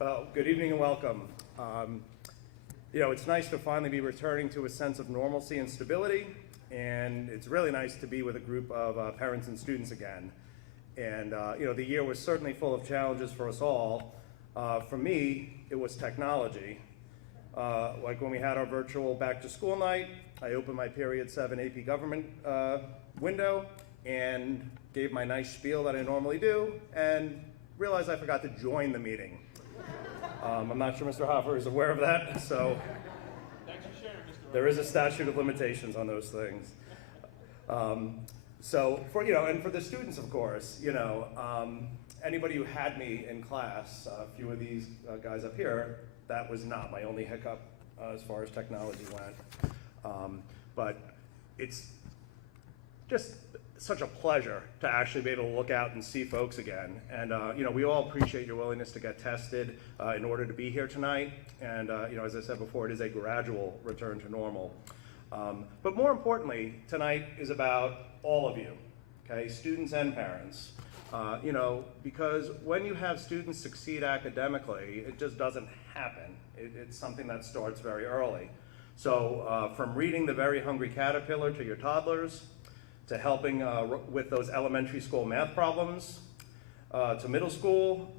Well, good evening and welcome. It's nice to finally be returning to a sense of normalcy and stability, and it's really nice to be with a group of parents and students again. And, the year was certainly full of challenges for us all. For me, it was technology. Like when we had our virtual back-to-school night, I opened my Period 7 AP Government window and gave my nice spiel that I normally do, and realized I forgot to join the meeting. I'm not sure Mr. Hoffer is aware of that, so Thanks for sharing, Mr. there is a statute of limitations on those things. So and for the students, of course, anybody who had me in class, a few of these guys up here, that was not my only hiccup as far as technology went. But it's just such a pleasure to actually be able to look out and see folks again. And, we all appreciate your willingness to get tested in order to be here tonight. And, as I said before, it is a gradual return to normal. But more importantly, tonight is about all of you, okay, students and parents. Because when you have students succeed academically, it just doesn't happen. It's something that starts very early. So from reading The Very Hungry Caterpillar to your toddlers, to helping with those elementary school math problems, to middle school,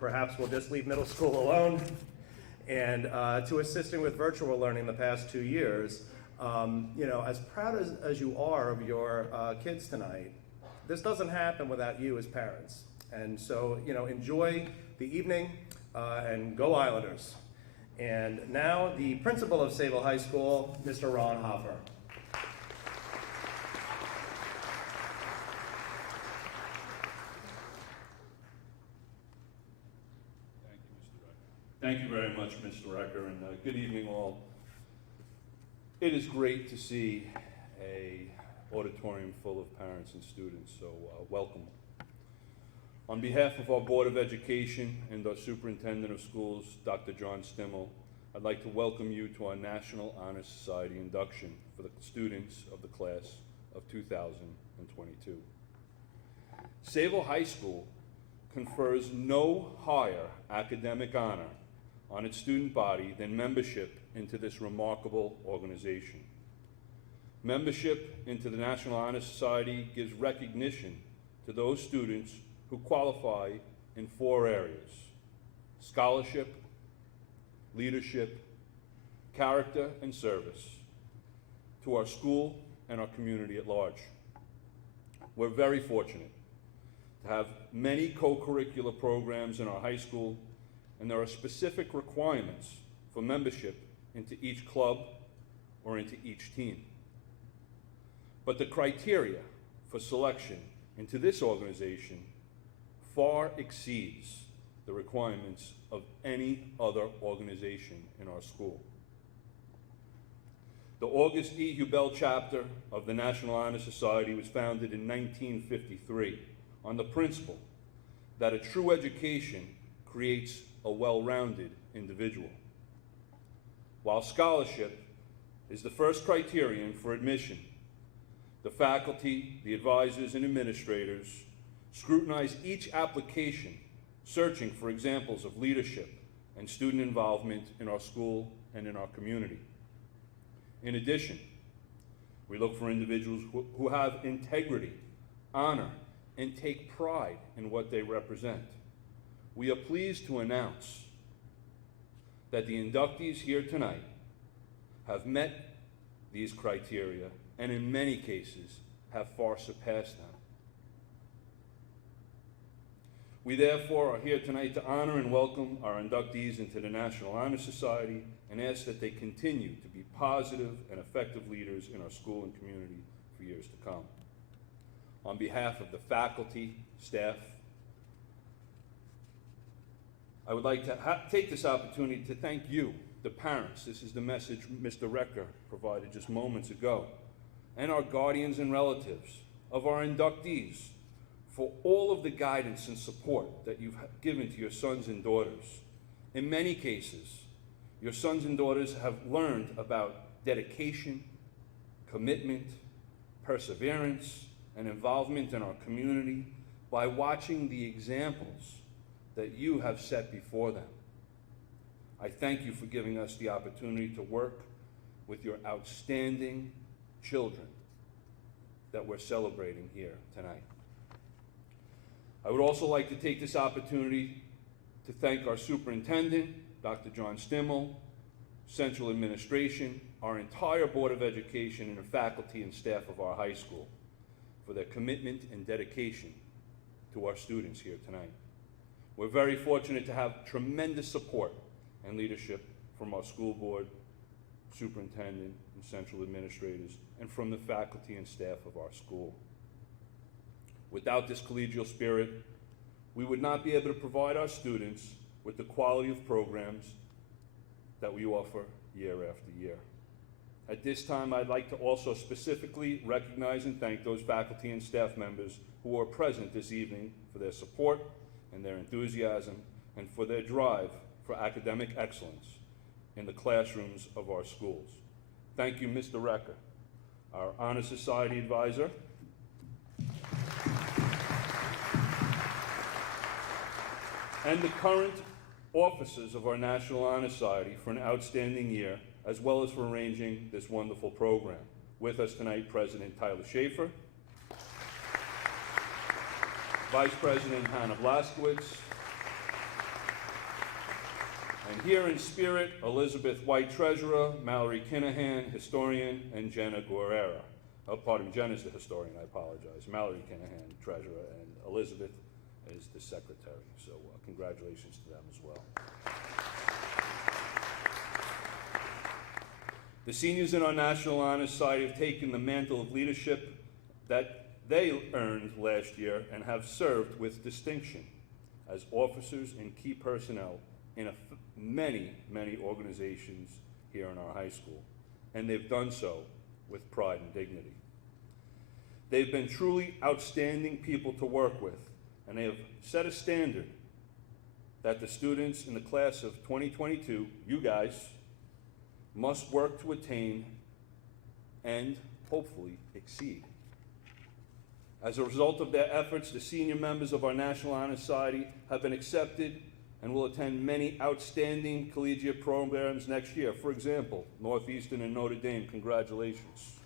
perhaps we'll just leave middle school alone, and to assisting with virtual learning the past 2 years. As proud as you are of your kids tonight, this doesn't happen without you as parents. And so, enjoy the evening and go Islanders. And now the principal of Sayville High School, Mr. Ron Hoffer. Thank you very much, Mr. Recker, and good evening all. It is great to see a auditorium full of parents and students, so welcome. On behalf of our Board of Education and our Superintendent of Schools, Dr. John Stimmel, I'd like to welcome you to our National Honor Society induction for the students of the class of 2022. Sayville High School confers no higher academic honor on its student body than membership into this remarkable organization. Membership into the National Honor Society gives recognition to those students who qualify in 4 areas: scholarship, leadership, character, and service to our school and our community at large. We're very fortunate to have many co-curricular programs in our high school, and there are specific requirements for membership into each club or into each team. But the criteria for selection into this organization far exceeds the requirements of any other organization in our school. The August E. Hubel chapter of the National Honor Society was founded in 1953 on the principle that a true education creates a well-rounded individual. While scholarship is the first criterion for admission, the faculty, the advisors, and administrators scrutinize each application, searching for examples of leadership and student involvement in our school and in our community. In addition, we look for individuals who have integrity, honor, and take pride in what they represent. We are pleased to announce that the inductees here tonight have met these criteria and in many cases have far surpassed them. We therefore are here tonight to honor and welcome our inductees into the National Honor Society and ask that they continue to be positive and effective leaders in our school and community for years to come. On behalf of the faculty, staff, I would like to take this opportunity to thank you, the parents. This is the message Mr. Recker provided just moments ago, and our guardians and relatives of our inductees for all of the guidance and support that you've given to your sons and daughters. In many cases, your sons and daughters have learned about dedication, commitment, perseverance, and involvement in our community by watching the examples that you have set before them. I thank you for giving us the opportunity to work with your outstanding children that we're celebrating here tonight. I would also like to take this opportunity to thank our superintendent, Dr. John Stimmel, central administration, our entire Board of Education, and the faculty and staff of our high school for their commitment and dedication to our students here tonight. We're very fortunate to have tremendous support and leadership from our school board, superintendent, and central administrators, and from the faculty and staff of our school. Without this collegial spirit, we would not be able to provide our students with the quality of programs that we offer year after year. At this time, I'd like to also specifically recognize and thank those faculty and staff members who are present this evening for their support and their enthusiasm and for their drive for academic excellence in the classrooms of our schools. Thank you, Mr. Recker, our Honor Society advisor, and the current officers of our National Honor Society for an outstanding year, as well as for arranging this wonderful program. With us tonight, President Tyler Shafer, Vice President Hannah Blaskowitz, and here in spirit, Elizabeth White, Treasurer, Mallory Kinahan, Historian, and Jenna Guerrera. Oh, pardon me, Jenna's the historian, I apologize. Mallory Kinahan, Treasurer, and Elizabeth is the Secretary. So congratulations to them as well. The seniors in our National Honor Society have taken the mantle of leadership that they earned last year and have served with distinction as officers and key personnel in many, many organizations here in our high school, and they've done so with pride and dignity. They've been truly outstanding people to work with, and they have set a standard that the students in the class of 2022, you guys, must work to attain and hopefully exceed. As a result of their efforts, the senior members of our National Honor Society have been accepted and will attend many outstanding collegiate programs next year. For example, Northeastern and Notre Dame, congratulations.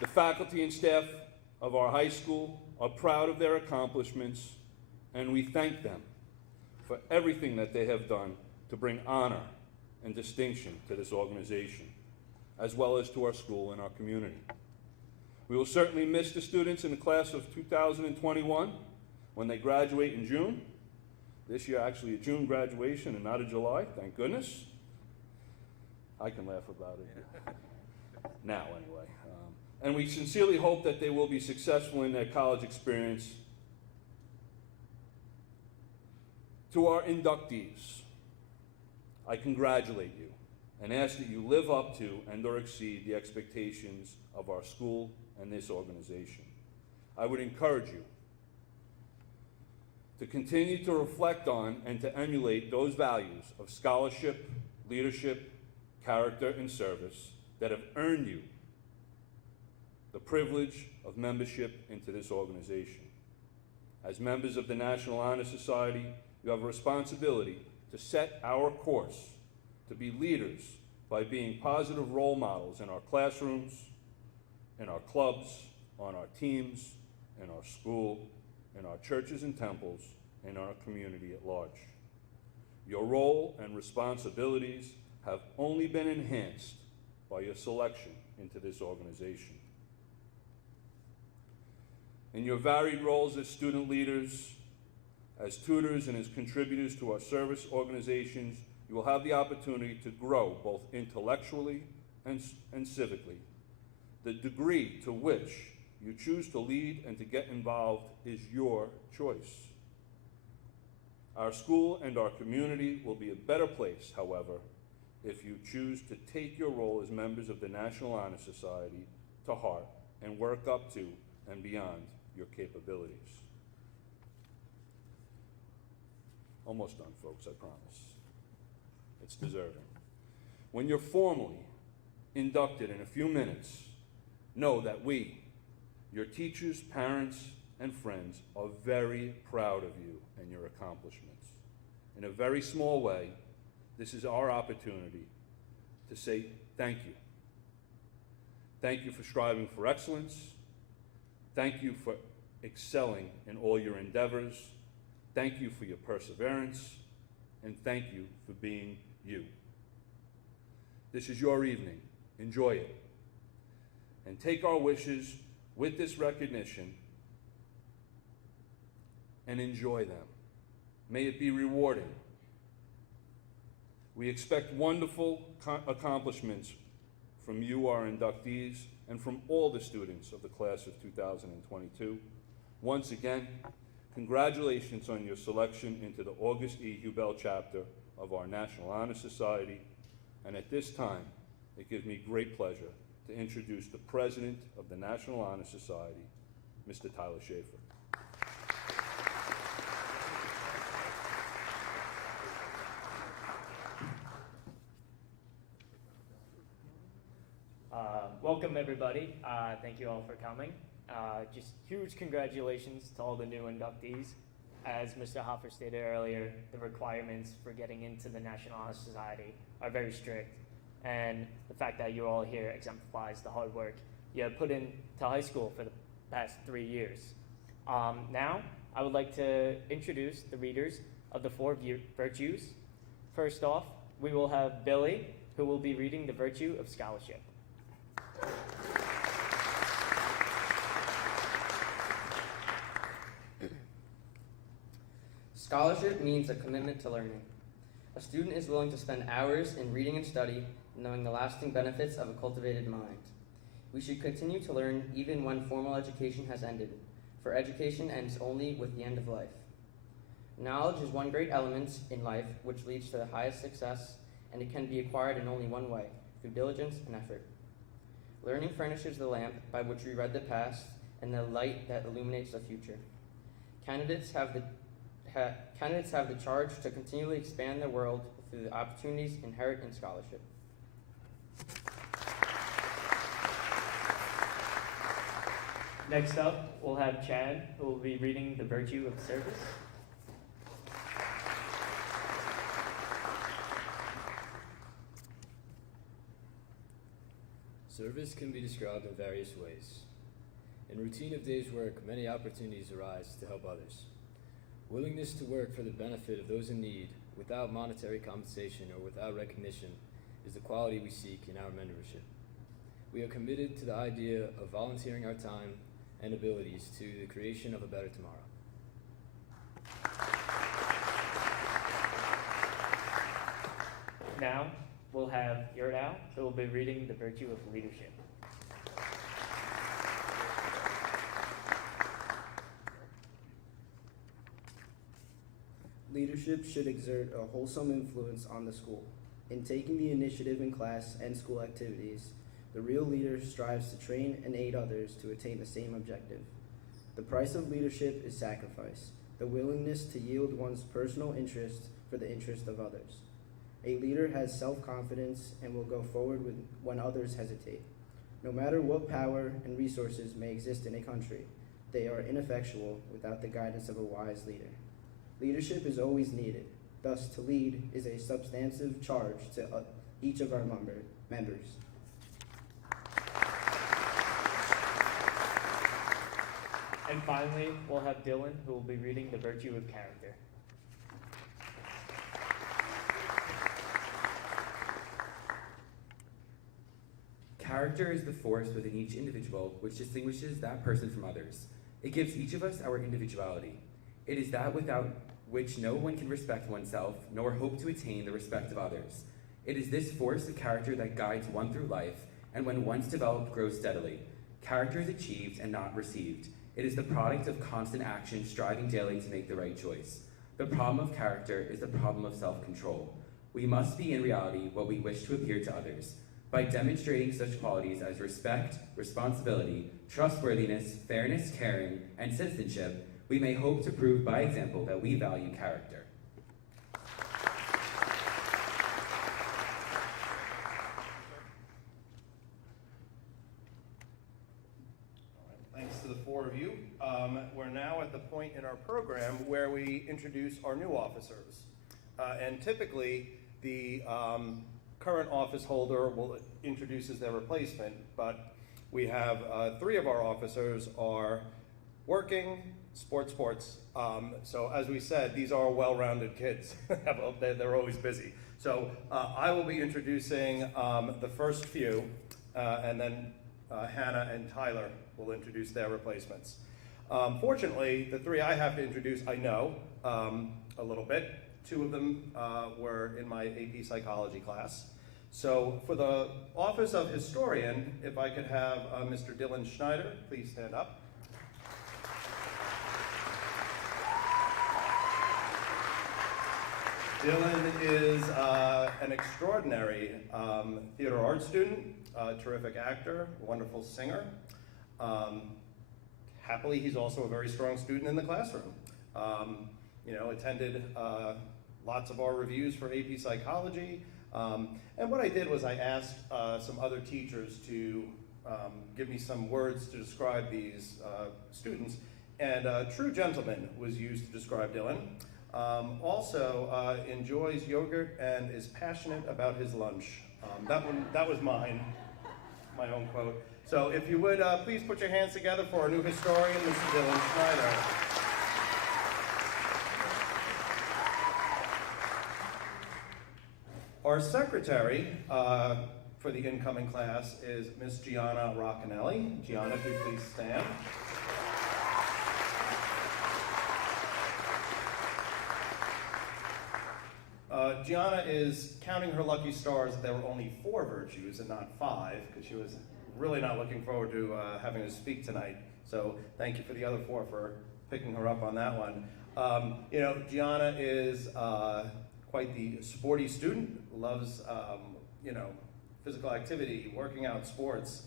The faculty and staff of our high school are proud of their accomplishments, and we thank them for everything that they have done to bring honor and distinction to this organization, as well as to our school and our community. We will certainly miss the students in the class of 2021 when they graduate in June. This year, actually, a June graduation and not a July, thank goodness. I can laugh about it now, anyway. And we sincerely hope that they will be successful in their college experience. To our inductees, I congratulate you and ask that you live up to and or exceed the expectations of our school and this organization. I would encourage you to continue to reflect on and to emulate those values of scholarship, leadership, character, and service that have earned you the privilege of membership into this organization. As members of the National Honor Society, you have a responsibility to set our course, to be leaders by being positive role models in our classrooms, in our clubs, on our teams, in our school, in our churches and temples, and our community at large. Your role and responsibilities have only been enhanced by your selection into this organization. In your varied roles as student leaders, as tutors, and as contributors to our service organizations, you will have the opportunity to grow both intellectually and civically. The degree to which you choose to lead and to get involved is your choice. Our school and our community will be a better place, however, if you choose to take your role as members of the National Honor Society to heart and work up to and beyond your capabilities. Almost done, folks, I promise. It's deserving. When you're formally inducted in a few minutes, know that we, Your teachers, parents, and friends are very proud of you and your accomplishments. In a very small way, this is our opportunity to say thank you. Thank you for striving for excellence. Thank you for excelling in all your endeavors. Thank you for your perseverance. And thank you for being you. This is your evening. Enjoy it. And take our wishes with this recognition and enjoy them. May it be rewarding. We expect wonderful accomplishments from you, our inductees, and from all the students of the class of 2022. Once again, congratulations on your selection into the August E. Hubel chapter of our National Honor Society. And at this time, it gives me great pleasure to introduce the President of the National Honor Society, Mr. Tyler Shafer. Welcome everybody. Thank you all for coming. Just huge congratulations to all the new inductees. As Mr. Hoffer stated earlier, the requirements for getting into the National Honor Society are very strict. And the fact that you're all here exemplifies the hard work you have put into high school for the past 3 years. Now, I would like to introduce the readers of the 4 virtues. First off, we will have Billy, who will be reading the virtue of scholarship. Scholarship means a commitment to learning. A student is willing to spend hours in reading and study, knowing the lasting benefits of a cultivated mind. We should continue to learn even when formal education has ended, for education ends only with the end of life. Knowledge is one great element in life which leads to the highest success, and it can be acquired in only one way, through diligence and effort. Learning furnishes the lamp by which we read the past and the light that illuminates the future. Candidates have the charge to continually expand their world through the opportunities inherent in scholarship. Next up, we'll have Chad, who will be reading the virtue of service. Service can be described in various ways. In routine of day's work, many opportunities arise to help others. Willingness to work for the benefit of those in need without monetary compensation or without recognition is the quality we seek in our mentorship. We are committed to the idea of volunteering our time and abilities to the creation of a better tomorrow. Now, we'll have Yurdao, who will be reading the virtue of leadership. Leadership should exert a wholesome influence on the school. In taking the initiative in class and school activities, the real leader strives to train and aid others to attain the same objective. The price of leadership is sacrifice, the willingness to yield one's personal interest for the interest of others. A leader has self-confidence and will go forward when others hesitate. No matter what power and resources may exist in a country, they are ineffectual without the guidance of a wise leader. Leadership is always needed. Thus, to lead is a substantive charge to each of our members. And finally, we'll have Dylan, who will be reading the virtue of character. Character is the force within each individual which distinguishes that person from others. It gives each of us our individuality. It is that without which no one can respect oneself, nor hope to attain the respect of others. It is this force of character that guides one through life, and when once developed, grows steadily. Character is achieved and not received. It is the product of constant action, striving daily to make the right choice. The problem of character is the problem of self-control. We must be in reality what we wish to appear to others. By demonstrating such qualities as respect, responsibility, trustworthiness, fairness, caring, and citizenship, we may hope to prove by example that we value character. Thanks to the four of you, we're now at the point in our program where we introduce our new officers. And typically, the current office holder will introduces their replacement, but we have three of our officers are working, sports. So as we said, these are well-rounded kids. They're always busy. So I will be introducing the first few, and then Hannah and Tyler will introduce their replacements. Fortunately, the three I have to introduce, I know a little bit. Two of them were in my AP Psychology class. So for the Office of Historian, if I could have Mr. Dylan Schneider, please stand up. Dylan is an extraordinary theater arts student, terrific actor, wonderful singer. Happily, he's also a very strong student in the classroom. Attended lots of our reviews for AP Psychology. And what I did was I asked some other teachers to give me some words to describe these students. And true gentleman was used to describe Dylan. Also enjoys yogurt and is passionate about his lunch. That was mine, my own quote. So if you would please put your hands together for our new historian, Mr. Dylan Schneider. Our secretary for the incoming class is Miss Gianna Roccanelli. Gianna, if you please stand. Gianna is counting her lucky stars that there were only 4 virtues and not 5, because she was really not looking forward to having to speak tonight. So thank you for the other 4 for picking her up on that one. Gianna is quite the sporty student, loves, physical activity, working out, sports.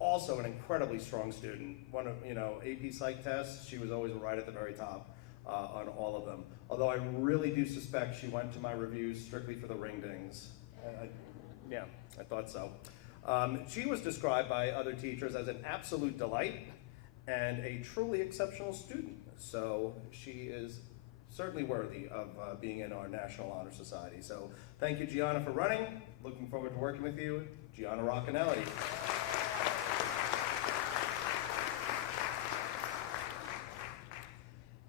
Also an incredibly strong student. One of, AP Psych tests, she was always right at the very top on all of them. Although I really do suspect she went to my reviews strictly for the ring dings. I thought so. She was described by other teachers as an absolute delight and a truly exceptional student. So she is certainly worthy of being in our National Honor Society. So thank you, Gianna, for running. Looking forward to working with you. Gianna Roccanelli.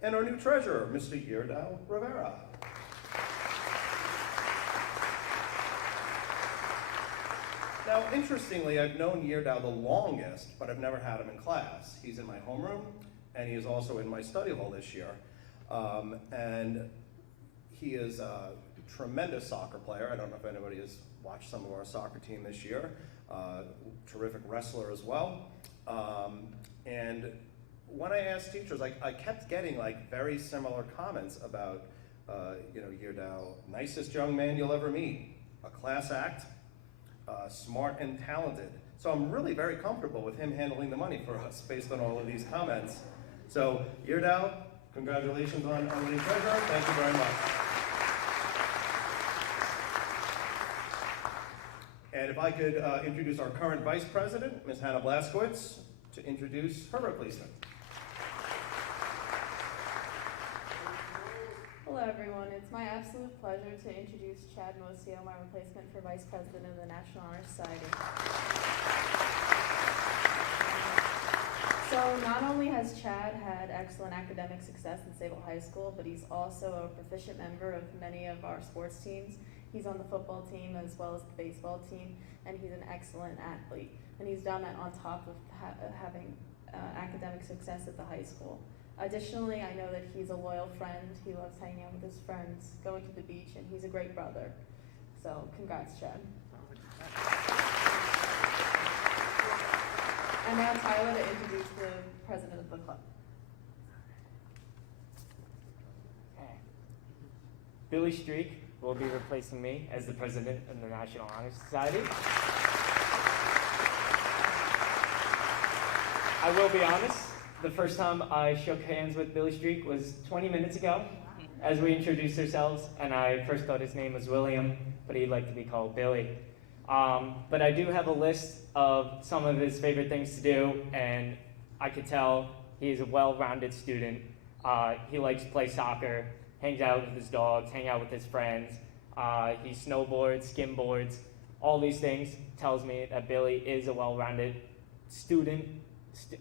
And our new treasurer, Mr. Yerdal Rivera. Now, interestingly, I've known Yerdal the longest, but I've never had him in class. He's in my homeroom, and he is also in my study hall this year. And he is a tremendous soccer player. I don't know if anybody has watched some of our soccer team this year. Terrific wrestler as well. And when I asked teachers, I kept getting very similar comments about, Yerdal, nicest young man you'll ever meet, a class act, smart and talented. So I'm really very comfortable with him handling the money for us based on all of these comments. So Yerdal, congratulations on being treasurer. Thank you very much. And if I could introduce our current vice president, Ms. Hannah Blaskowitz, to introduce her replacement. Hello everyone, it's my absolute pleasure to introduce Chad Mosio, my replacement for Vice President of the National Honor Society. So not only has Chad had excellent academic success in Sayville High School, but he's also a proficient member of many of our sports teams. He's on the football team as well as the baseball team, and he's an excellent athlete. And he's done that on top of having academic success at the high school. Additionally, I know that he's a loyal friend. He loves hanging out with his friends, going to the beach, and he's a great brother. So, congrats, Chad. And now Tyler to introduce the president of the club. Okay. Billy Streak will be replacing me as the president of the National Honor Society. I will be honest. The first time I shook hands with Billy Streak was 20 minutes ago as we introduced ourselves, and I first thought his name was William, but he'd like to be called Billy. But I do have a list of some of his favorite things to do, and I could tell he's a well-rounded student. He likes to play soccer, hangs out with his dogs, hang out with his friends. He snowboards, skimboards. All these things tells me that Billy is a well-rounded student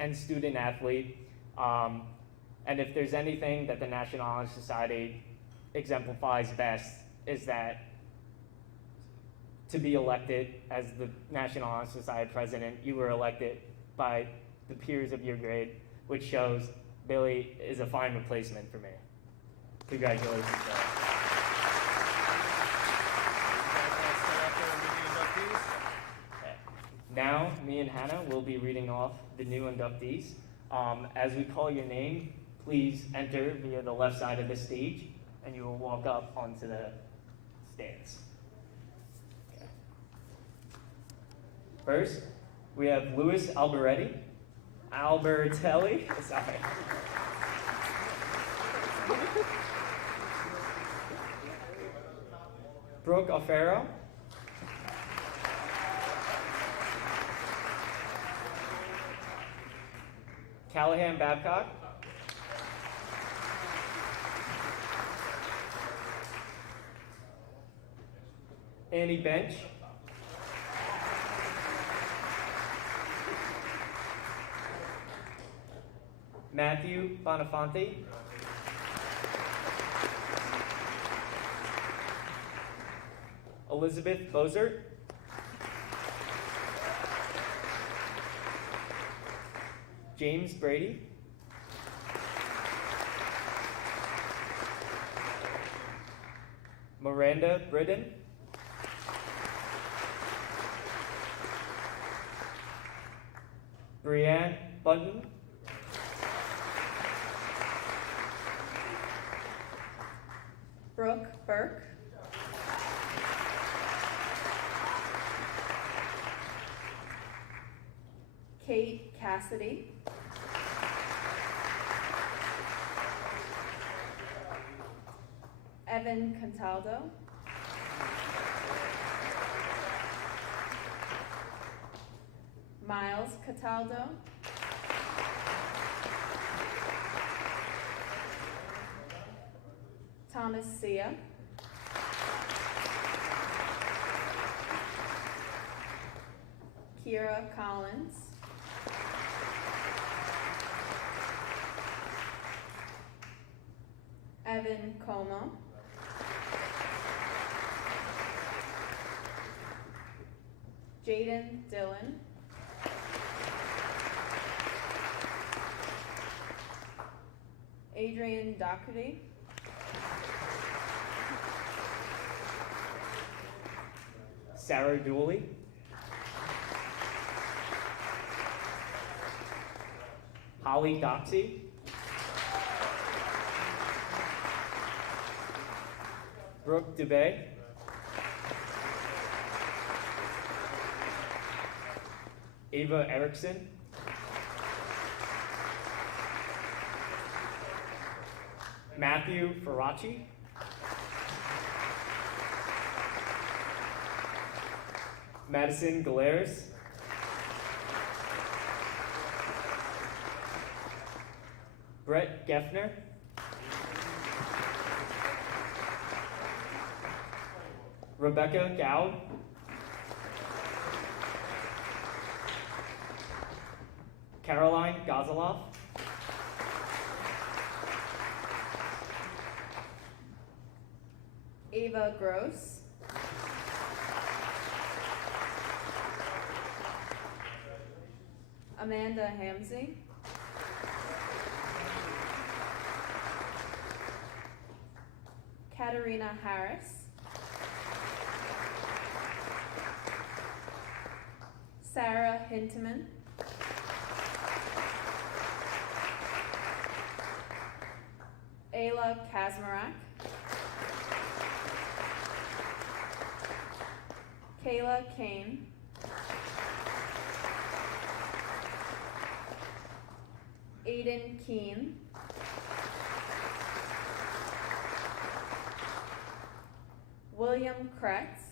and student athlete. And if there's anything that the National Honor Society exemplifies best, is that to be elected as the National Honor Society president, you were elected by the peers of your grade, which shows Billy is a fine replacement for me. Congratulations, guys. Okay. Now, me and Hannah will be reading off the new inductees. As we call your name, please enter via the left side of the stage, and you will walk up onto the stands. Okay. First, we have Louis Albertelli. Sorry. Brooke Alfaro. Callahan Babcock. Annie Bench. Matthew Bonafonte. Elizabeth Bozert. James Brady. Miranda Britton. Brianne Button. Brooke Burke. Kate Cassidy. Evan Cataldo. Miles Cataldo. Thomas Sia. Kira Collins. Evan Como. Jaden Dillon. Adrian Doherty. Sarah Dooley. Holly Doxey. Brooke Dubé. Ava Erickson. Matthew Faraci. Madison Galeras. Brett Geffner. Rebecca Gowd. Caroline Gozaloff. Ava Gross. Amanda Hamsey. Katarina Harris. Sarah Hinteman. Ayla Kazmarak. Kayla Kane. Aiden Keene. William Kretz.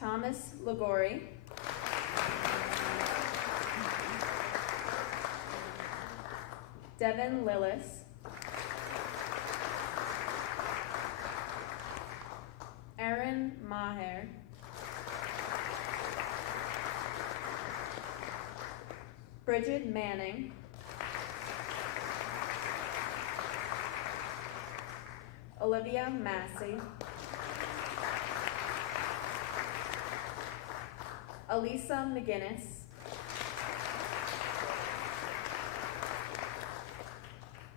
Thomas Ligori. Devin Lillis. Aaron Maher. Bridget Manning. Olivia Massey. Elisa McGinnis.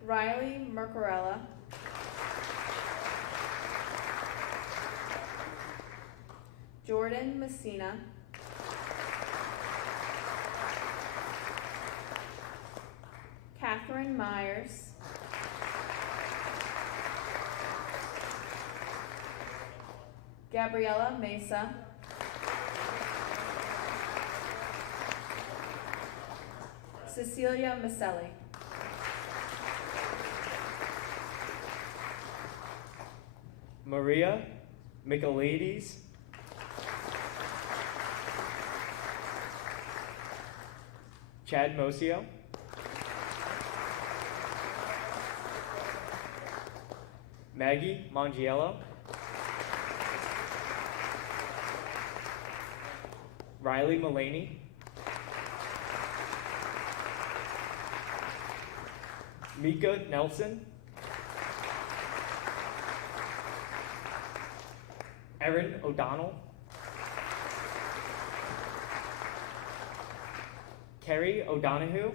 Riley Mercarella. Jordan Messina. Catherine Myers. Gabriella Mesa. Cecilia Maselli. Maria Michaelides. Chad Mosio. Maggie Mangiello. Riley Mullaney. Mika Nelson. Erin O'Donnell. Kerry O'Donoghue.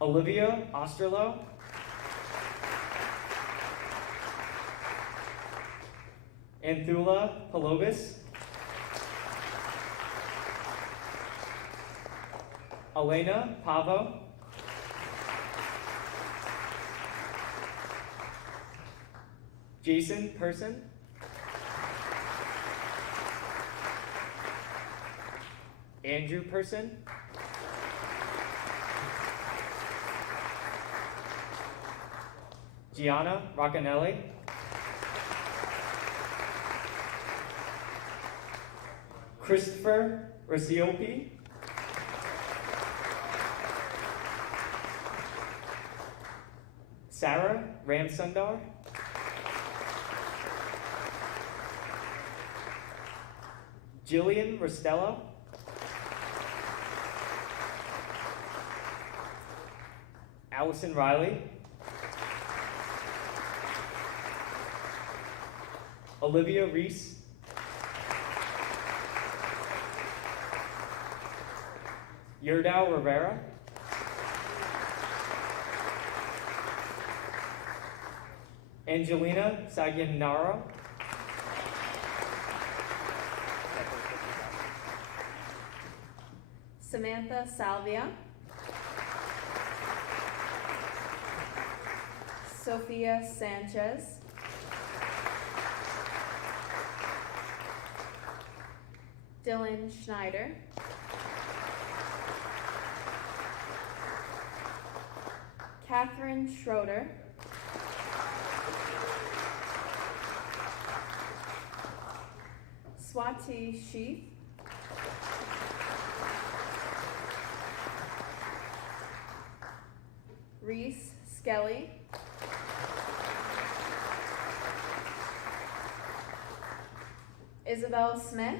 Olivia Osterloh. Anthula Palobis. Elena Pavo. Jason Person. Andrew Person. Gianna Roccanelli. Christopher Rasiopi. Sarah Ramsundar. Jillian Rostello. Allison Riley. Olivia Reese. Yurdao Rivera. Angelina Sagianaro. Samantha Salvia. Sophia Sanchez. Dylan Schneider. Catherine Schroeder. Swati Sheath. Reese Skelly. Isabel Smith.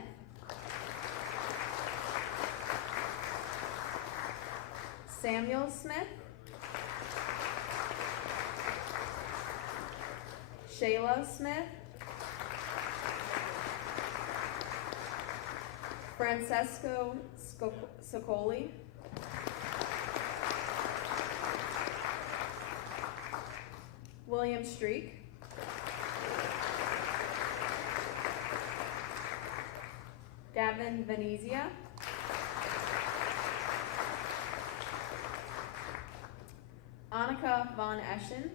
Samuel Smith. Shayla Smith. Francesco Socoli. William Streak. Gavin Venezia. Annika Von Eschen.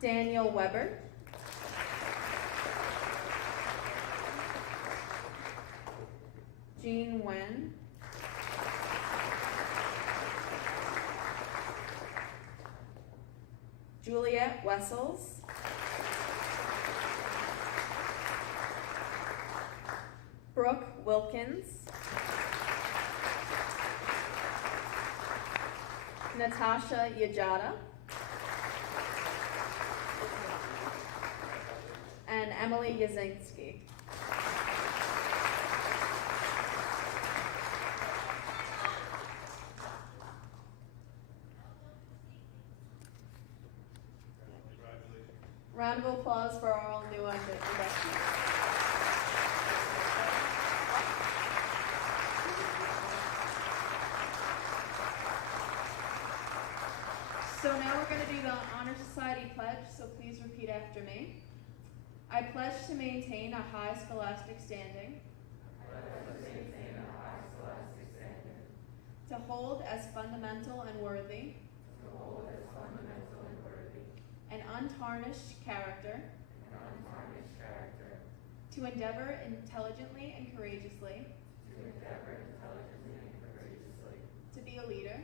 Daniel Weber. Jean Wen. Juliet Wessels. Brooke Wilkins. Natasha Yajada. And Emily Yazinski. Round of applause for our all new inductees. So now we're going to do the Honor Society pledge, so please repeat after me. I pledge to maintain a high scholastic standing. To hold as fundamental and worthy. An untarnished character. To endeavor intelligently and courageously. To be a leader.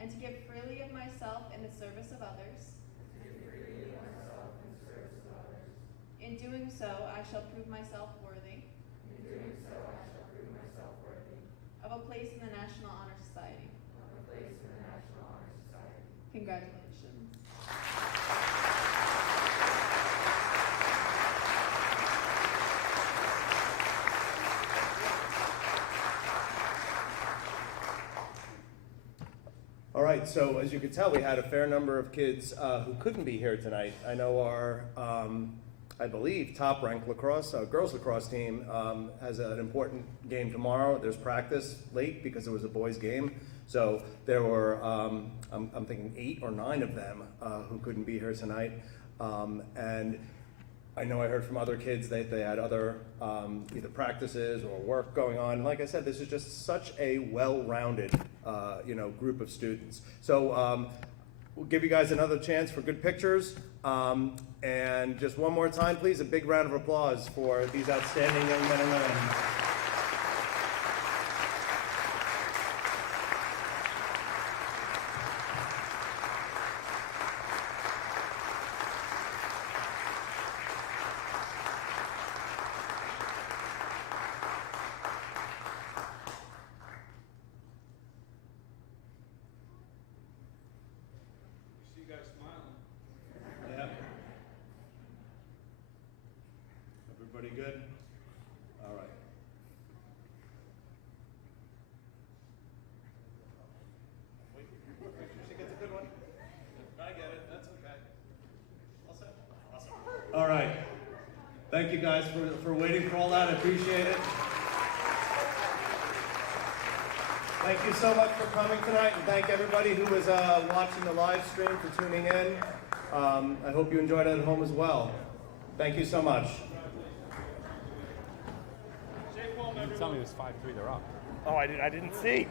And to give freely of myself in the service of others. In doing so, I shall prove myself worthy. Of a place in the National Honor Society. Congratulations. All right, so as you could tell, we had a fair number of kids who couldn't be here tonight. I know our, I believe, top-ranked lacrosse, girls lacrosse team has an important game tomorrow. There's practice late because it was a boys' game. So there were, I'm thinking 8 or 9 of them who couldn't be here tonight. And I know I heard from other kids that they had other either practices or work going on. And like I said, this is just such a well-rounded group of students. So we'll give you guys another chance for good pictures. And just one more time, please, a big round of applause for these outstanding young men and women. Everybody good? All right. Wait, she gets a good one. I get it, that's okay. All set? Awesome. All right. Thank you guys for waiting for all that, I appreciate it. Thank you so much for coming tonight, and thank everybody who was watching the live stream for tuning in. I hope you enjoyed it at home as well. Thank you so much. You tell me it was 5-3, they're up. Oh, I didn't see.